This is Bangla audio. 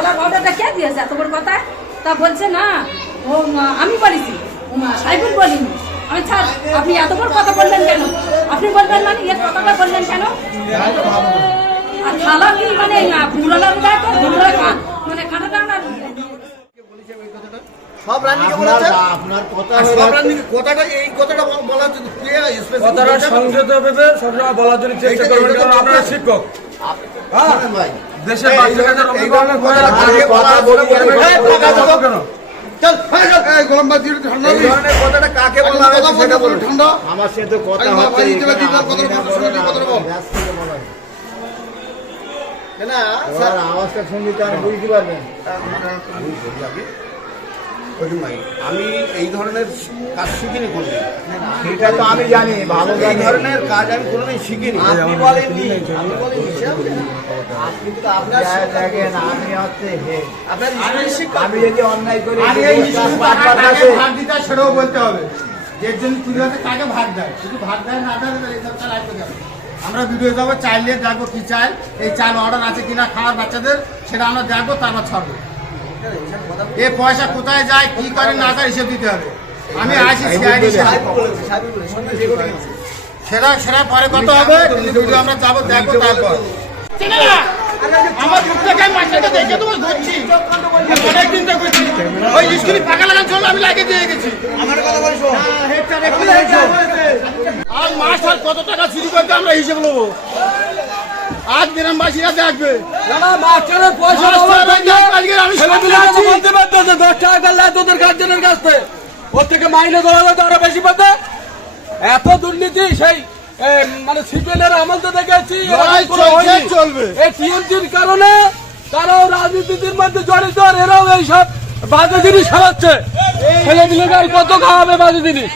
কলার পাউডারটা কে দিয়েছে? এত বড় কথা? তা বলছে না ও আমি বলেছি। সাইফুল বলিনি। আমি স্যার আপনি এত বড় কথা বললেন কেন? আপনি বলবেন মানে এর কথাটা বললেন কেন? আর থালা কি মানে পুরালা দেয় তো পুরালা কা- মানে কাঁটা টানা সব রানীকে আপনার বলেছে আপনার কথা সব রানীকে কথাটা এই কথাটা বল- বলা হচ্ছে, কে specific কথাটা সংযত ভেবে সবসময় বলার জন্য চেষ্টা করবেন কারণ আপনারা শিক্ষক। দেশের বাচ্চা কাচ্চার অভিভাবক কথা বলা। কেন? আমার সাথে কথা আওয়াজটা শুনলে তো আর বুঝতে পারবেন। ওই ভাই, আমি এই ধরনের কাজ শিখিনি কোনোদিন। সেটা তো আমি জানি ভালো এই ধরনের কাজ আমি কোনোদিন শিখিনি। আপনি বলেননি আমি বলিনি, সে আমি জানি। আপনি তো আপনার দেখেন আমি হচ্ছে আপনার আমি যদি অন্যায় করি আর এই যদি স্কুল পাঁচ টাকা পাঁচ কাকে আছে, ভাগ দিতে সেটাও বলতে হবে। যে জন্য চুরি হতে কাকে ভাগ দেয়। যদি ভাগ দেয় না দেয় তাহলে এইসব চাল আসবে আমরা ভিডিও যাব চাইলে দেখব কি চাই এই চাল অর্ডার আছে কিনা খাওয়ার বাচ্চাদের সেটা আমরা দেখব তারপর ছাড়বো। এ পয়সা কোথায় যায় কি করে না করে হিসেব দিতে হবে। আমি গেছে। সেটা সেটা পরে কত হবে ভিডিও আমরা যাব দেখব তারপর। আমার মাছটাকে দেখে তো ধরছি। অনেক চিন্তা করছি। ওই স্কুলে পাকা লাগার জন্য আমি লাগিয়ে দিয়ে গেছি। আর মাছ আর কত টাকা চুরি করতে আমরা হিসেব নেব? আজ গ্রামবাসীরা দেখবে। ওর থেকে মাইনে আরও বেশি পাতে এত দুর্নীতি সেই মানে সিপিএলের আমল তো দেখেছি। চলবে। এই টিএমসির কারণে তারাও রাজনীতির মধ্যে জড়িত আর এরাও এইসব বাজে জিনিস খাওয়াচ্ছে। ছেলে মিলে আর কত খাওয়াবে বাজে জিনিস?